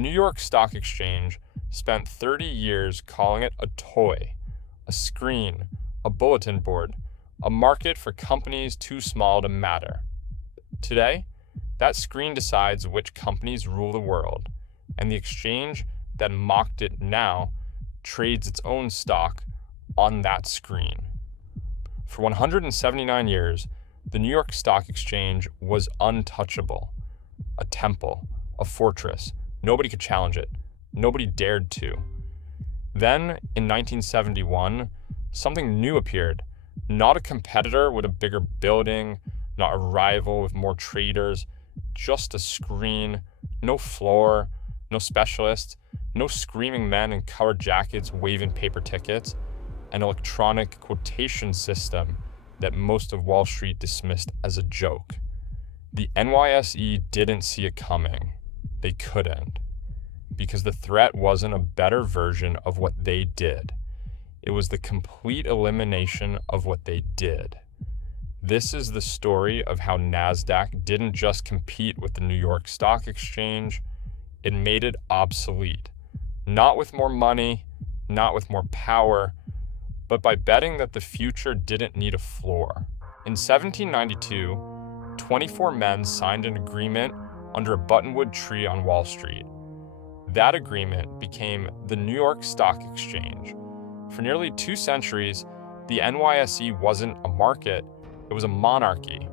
The New York Stock Exchange spent 30 years calling it a toy, a screen, a bulletin board, a market for companies too small to matter. Today, that screen decides which companies rule the world, and the exchange that mocked it now trades its own stock on that screen. For 179 years, the New York Stock Exchange was untouchable, a temple, a fortress. Nobody could challenge it. Nobody dared to. Then, in 1971, something new appeared. Not a competitor with a bigger building, not a rival with more traders, just a screen, no floor, no specialists, no screaming men in colored jackets waving paper tickets, an electronic quotation system that most of Wall Street dismissed as a joke. The NYSE didn't see it coming. They couldn't. Because the threat wasn't a better version of what they did. It was the complete elimination of what they did. This is the story of how NASDAQ didn't just compete with the New York Stock Exchange, it made it obsolete. Not with more money, not with more power, but by betting that the future didn't need a floor. In 1792, 24 men signed an agreement under a buttonwood tree on Wall Street. That agreement became the New York Stock Exchange. For nearly 2 centuries, the NYSE wasn't a market, it was a monarchy.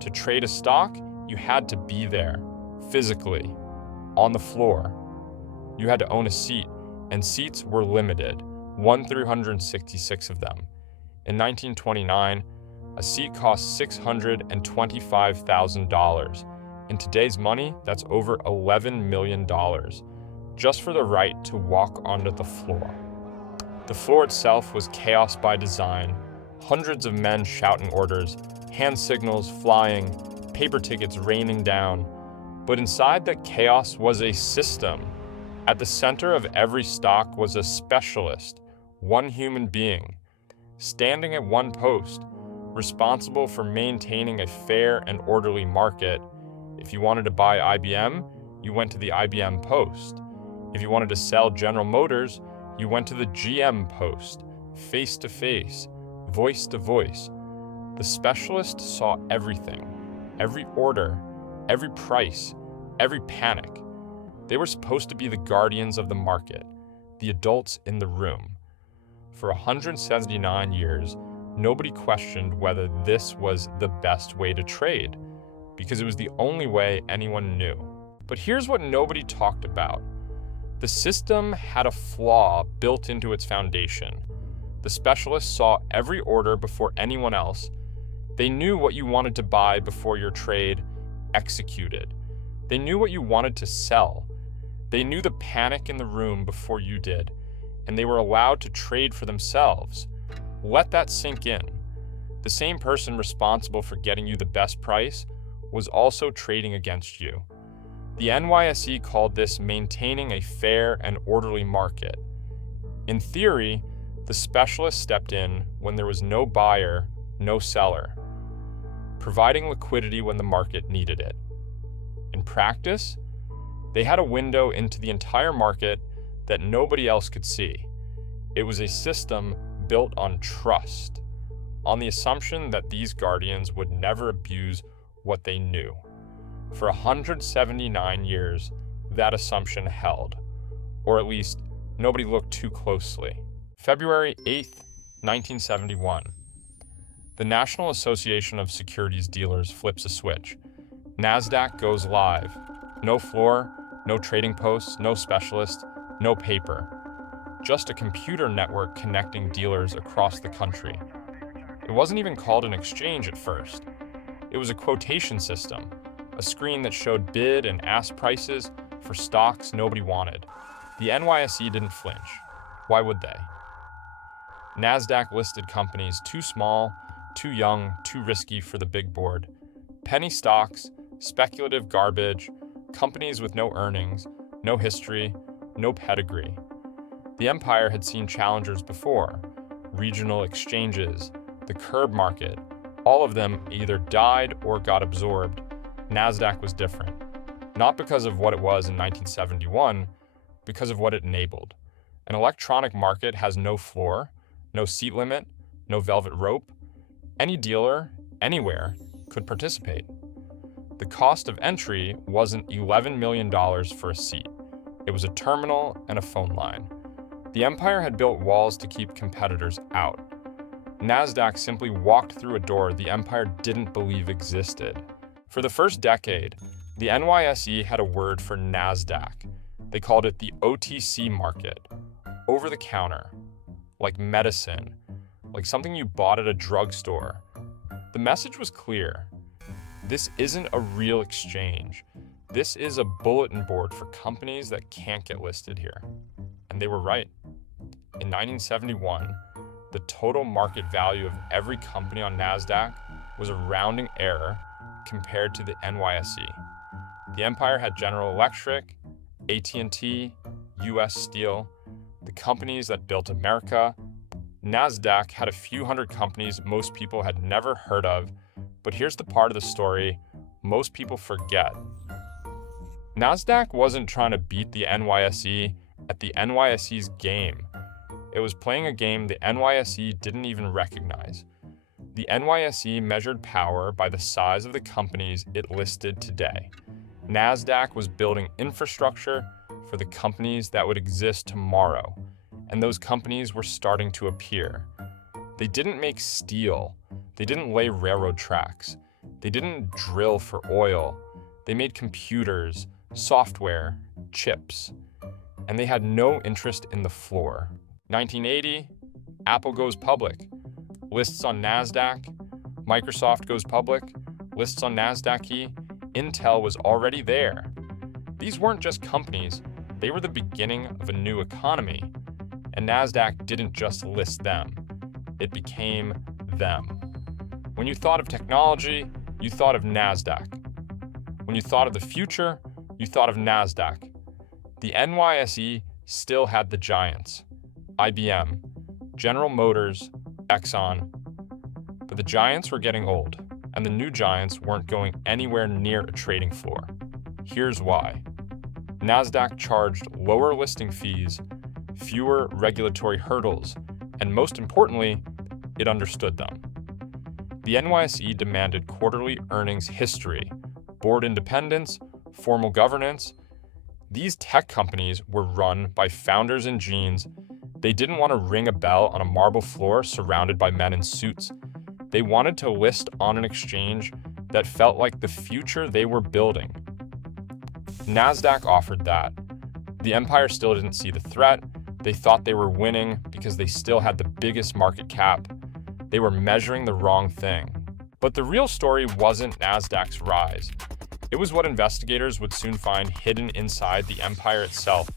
To trade a stock, you had to be there, physically, on the floor. You had to own a seat, and seats were limited, 1,366 of them. In 1929, a seat cost $625,000. In today's money, that's over $11 million, just for the right to walk onto the floor. The floor itself was chaos by design, hundreds of men shouting orders, hand signals flying, paper tickets raining down. But inside that chaos was a system. At the center of every stock was a specialist, one human being, standing at one post, responsible for maintaining a fair and orderly market. If you wanted to buy IBM, you went to the IBM post. If you wanted to sell General Motors, you went to the GM post, face to face, voice to voice. The specialist saw everything, every order, every price, every panic. They were supposed to be the guardians of the market, the adults in the room. For 179 years, nobody questioned whether this was the best way to trade, because it was the only way anyone knew. But here's what nobody talked about. The system had a flaw built into its foundation. The specialists saw every order before anyone else. They knew what you wanted to buy before your trade executed. They knew what you wanted to sell. They knew the panic in the room before you did, and they were allowed to trade for themselves. Let that sink in. The same person responsible for getting you the best price was also trading against you. The NYSE called this maintaining a fair and orderly market. In theory, the specialist stepped in when there was no buyer, no seller, providing liquidity when the market needed it. In practice, they had a window into the entire market that nobody else could see. It was a system built on trust, on the assumption that these guardians would never abuse what they knew. For 179 years, that assumption held, or at least nobody looked too closely. February 8th, 1971. The National Association of Securities Dealers flips a switch. NASDAQ goes live. No floor, no trading posts, no specialists, no paper. Just a computer network connecting dealers across the country. It wasn't even called an exchange at first. It was a quotation system, a screen that showed bid and ask prices for stocks nobody wanted. The NYSE didn't flinch. Why would they? NASDAQ listed companies too small, too young, too risky for the big board. Penny stocks, speculative garbage, companies with no earnings, no history, no pedigree. The empire had seen challengers before, regional exchanges, the curb market. All of them either died or got absorbed. NASDAQ was different. Not because of what it was in 1971, because of what it enabled. An electronic market has no floor, no seat limit, no velvet rope. Any dealer, anywhere, could participate. The cost of entry wasn't $11 million for a seat. It was a terminal and a phone line. The empire had built walls to keep competitors out. NASDAQ simply walked through a door the empire didn't believe existed. For the first decade, the NYSE had a word for NASDAQ. They called it the OTC market, over the counter, like medicine, like something you bought at a drugstore. The message was clear. This isn't a real exchange. This is a bulletin board for companies that can't get listed here. And they were right. In 1971, the total market value of every company on NASDAQ was a rounding error compared to the NYSE. The empire had General Electric, AT&T, US Steel, the companies that built America. NASDAQ had a few hundred companies most people had never heard of, but here's the part of the story most people forget. NASDAQ wasn't trying to beat the NYSE at the NYSE's game. It was playing a game the NYSE didn't even recognize. The NYSE measured power by the size of the companies it listed today. NASDAQ was building infrastructure for the companies that would exist tomorrow, and those companies were starting to appear. They didn't make steel. They didn't lay railroad tracks. They didn't drill for oil. They made computers, software, chips, and they had no interest in the floor. 1980, Apple goes public, lists on NASDAQ. Microsoft goes public, lists on NASDAQ. Intel was already there. These weren't just companies, they were the beginning of a new economy. And NASDAQ didn't just list them, it became them. When you thought of technology, you thought of NASDAQ. When you thought of the future, you thought of NASDAQ. The NYSE still had the giants, IBM, General Motors, Exxon. But the giants were getting old, and the new giants weren't going anywhere near a trading floor. Here's why. NASDAQ charged lower listing fees, fewer regulatory hurdles, and most importantly, it understood them. The NYSE demanded quarterly earnings history, board independence, formal governance. These tech companies were run by founders in jeans. They didn't want to ring a bell on a marble floor surrounded by men in suits. They wanted to list on an exchange that felt like the future they were building. NASDAQ offered that. The empire still didn't see the threat. They thought they were winning because they still had the biggest market cap. They were measuring the wrong thing. But the real story wasn't NASDAQ's rise. It was what investigators would soon find hidden inside the empire itself,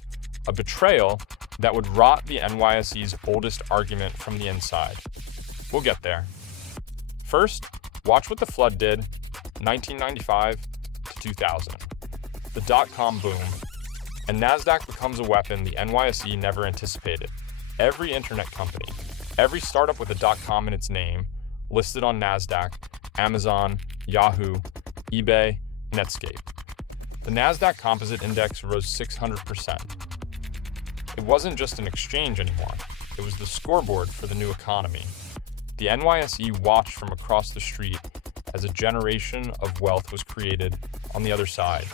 a betrayal that would rot the NYSE's oldest argument from the inside. We'll get there. First, watch what the flood did, 1995 to 2000. The dot-com boom, and NASDAQ becomes a weapon the NYSE never anticipated. Every internet company, every startup with a .com in its name, listed on NASDAQ, Amazon, Yahoo, eBay, Netscape. The NASDAQ Composite Index rose 600%. It wasn't just an exchange anymore. It was the scoreboard for the new economy. The NYSE watched from across the street as a generation of wealth was created on the other side,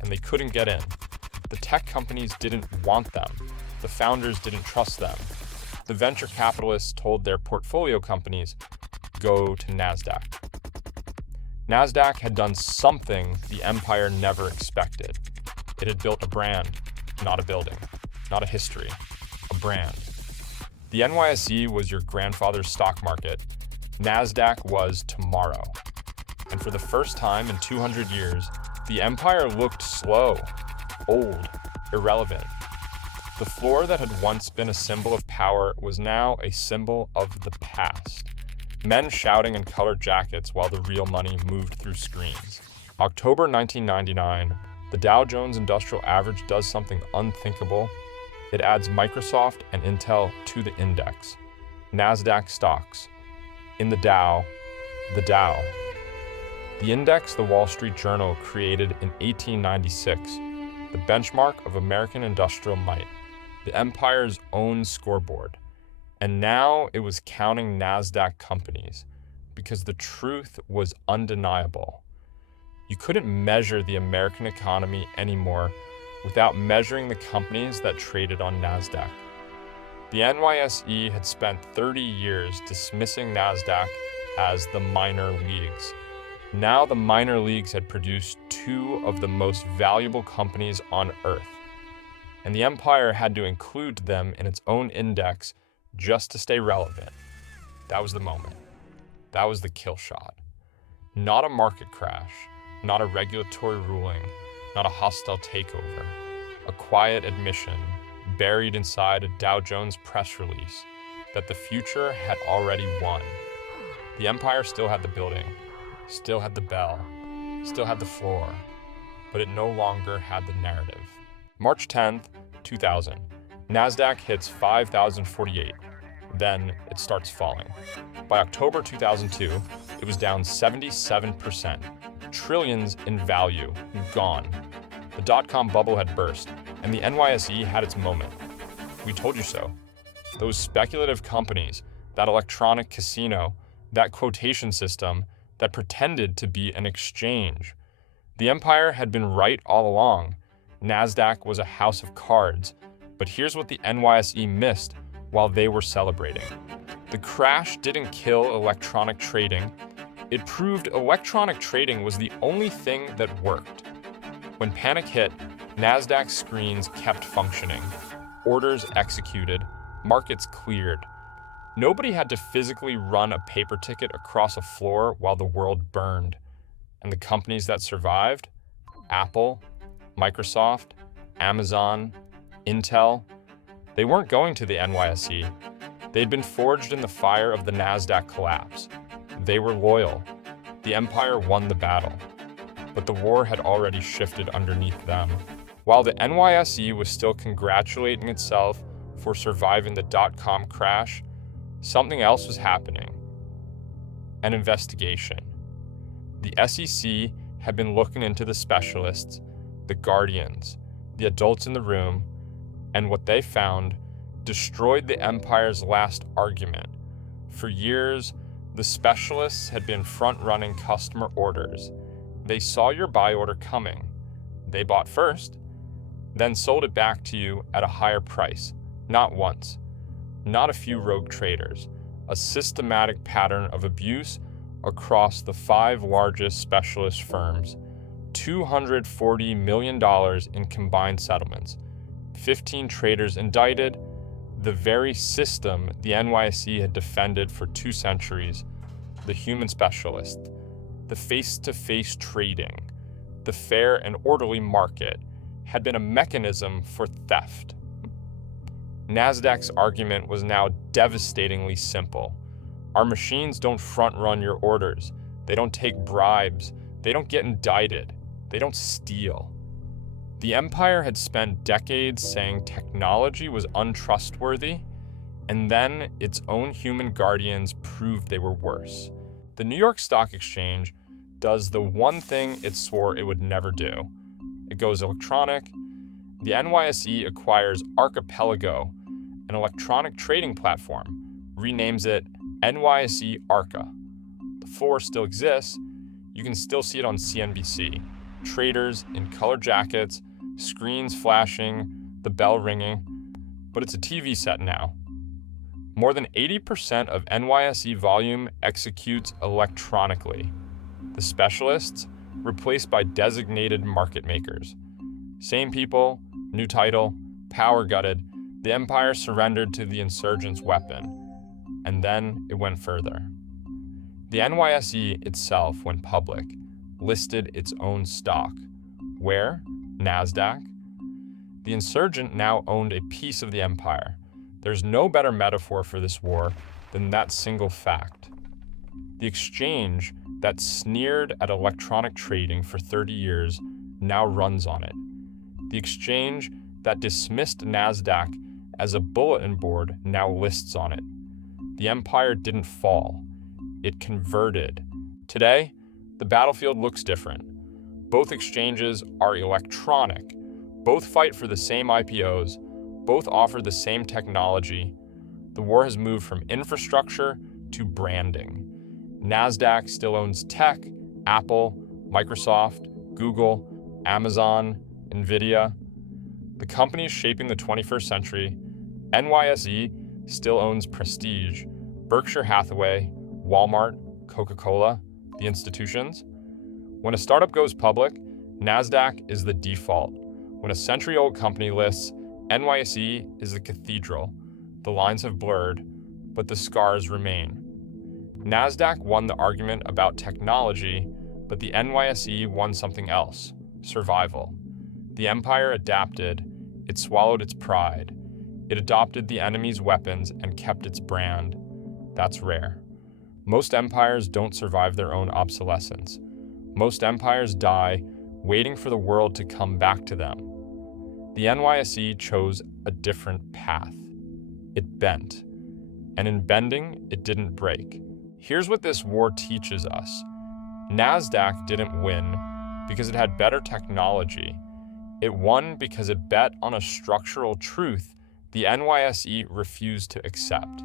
and they couldn't get in. The tech companies didn't want them. The founders didn't trust them. The venture capitalists told their portfolio companies, go to NASDAQ. NASDAQ had done something the empire never expected. It had built a brand, not a building, not a history, a brand. The NYSE was your grandfather's stock market. NASDAQ was tomorrow. And for the first time in 200 years, the empire looked slow, old, irrelevant. The floor that had once been a symbol of power was now a symbol of the past. Men shouting in colored jackets while the real money moved through screens. October 1999, the Dow Jones Industrial Average does something unthinkable. It adds Microsoft and Intel to the index. NASDAQ stocks. In the Dow. The index the Wall Street Journal created in 1896, the benchmark of American industrial might, the empire's own scoreboard. And now it was counting NASDAQ companies because the truth was undeniable. You couldn't measure the American economy anymore without measuring the companies that traded on NASDAQ. The NYSE had spent 30 years dismissing NASDAQ as the minor leagues. Now the minor leagues had produced two of the most valuable companies on earth, and the empire had to include them in its own index just to stay relevant. That was the moment. That was the kill shot. Not a market crash, not a regulatory ruling, not a hostile takeover. A quiet admission, buried inside a Dow Jones press release, that the future had already won. The empire still had the building, still had the bell, still had the floor, but it no longer had the narrative. March 10th, 2000. NASDAQ hits 5,048. Then it starts falling. By October 2002, it was down 77%. Trillions in value, gone. The dot-com bubble had burst, and the NYSE had its moment. We told you so. Those speculative companies, that electronic casino, that quotation system that pretended to be an exchange. The empire had been right all along. NASDAQ was a house of cards, but here's what the NYSE missed while they were celebrating. The crash didn't kill electronic trading. It proved electronic trading was the only thing that worked. When panic hit, NASDAQ screens kept functioning. Orders executed, markets cleared. Nobody had to physically run a paper ticket across a floor while the world burned. And the companies that survived? Apple, Microsoft, Amazon, Intel. They weren't going to the NYSE. They'd been forged in the fire of the NASDAQ collapse. They were loyal. The empire won the battle. But the war had already shifted underneath them. While the NYSE was still congratulating itself for surviving the dot-com crash, something else was happening. An investigation. The SEC had been looking into the specialists, the guardians, the adults in the room, and what they found destroyed the empire's last argument. For years, the specialists had been front-running customer orders. They saw your buy order coming. They bought first, then sold it back to you at a higher price. Not once. Not a few rogue traders. A systematic pattern of abuse across the 5 largest specialist firms. $240 million in combined settlements. 15 traders indicted. The very system the NYSE had defended for 2 centuries. The human specialist. The face-to-face trading. The fair and orderly market had been a mechanism for theft. NASDAQ's argument was now devastatingly simple. Our machines don't front-run your orders. They don't take bribes. They don't get indicted. They don't steal. The empire had spent decades saying technology was untrustworthy, and then its own human guardians proved they were worse. The New York Stock Exchange does the one thing it swore it would never do. It goes electronic. The NYSE acquires Archipelago, an electronic trading platform, renames it NYSE Arca. The floor still exists. You can still see it on CNBC. Traders in color jackets, screens flashing, the bell ringing, but it's a TV set now. More than 80% of NYSE volume executes electronically. The specialists replaced by designated market makers. Same people, new title, power gutted, the empire surrendered to the insurgents' weapon. And then it went further. The NYSE itself went public, listed its own stock. Where? NASDAQ. The insurgent now owned a piece of the empire. There's no better metaphor for this war than that single fact. The exchange that sneered at electronic trading for 30 years now runs on it. The exchange that dismissed NASDAQ as a bulletin board now lists on it. The empire didn't fall. It converted. Today, the battlefield looks different. Both exchanges are electronic. Both fight for the same IPOs. Both offer the same technology. The war has moved from infrastructure to branding. NASDAQ still owns tech, Apple, Microsoft, Google, Amazon, Nvidia. The companies shaping the 21st century. NYSE still owns Prestige, Berkshire Hathaway, Walmart, Coca-Cola, the institutions. When a startup goes public, NASDAQ is the default. When a century-old company lists, NYSE is the cathedral. The lines have blurred, but the scars remain. NASDAQ won the argument about technology, but the NYSE won something else: survival. The empire adapted. It swallowed its pride. It adopted the enemy's weapons and kept its brand. That's rare. Most empires don't survive their own obsolescence. Most empires die waiting for the world to come back to them. The NYSE chose a different path. It bent. And in bending, it didn't break. Here's what this war teaches us. NASDAQ didn't win because it had better technology. It won because it bet on a structural truth the NYSE refused to accept.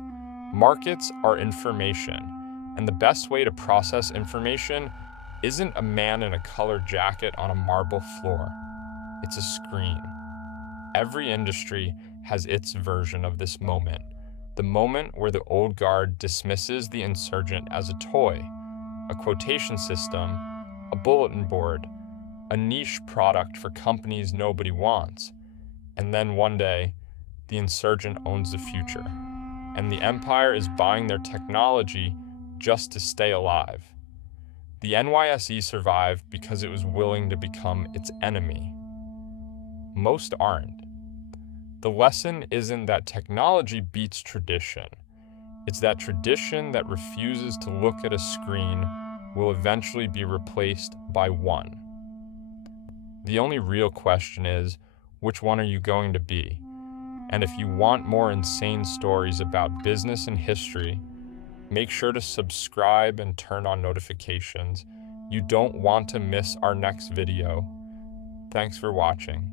Markets are information, and the best way to process information isn't a man in a colored jacket on a marble floor. It's a screen. Every industry has its version of this moment. The moment where the old guard dismisses the insurgent as a toy, a quotation system, a bulletin board, a niche product for companies nobody wants. And then one day, the insurgent owns the future, and the empire is buying their technology just to stay alive. The NYSE survived because it was willing to become its enemy. Most aren't. The lesson isn't that technology beats tradition. It's that tradition that refuses to look at a screen will eventually be replaced by one. The only real question is, which one are you going to be? And if you want more insane stories about business and history, make sure to subscribe and turn on notifications. You don't want to miss our next video. Thanks for watching.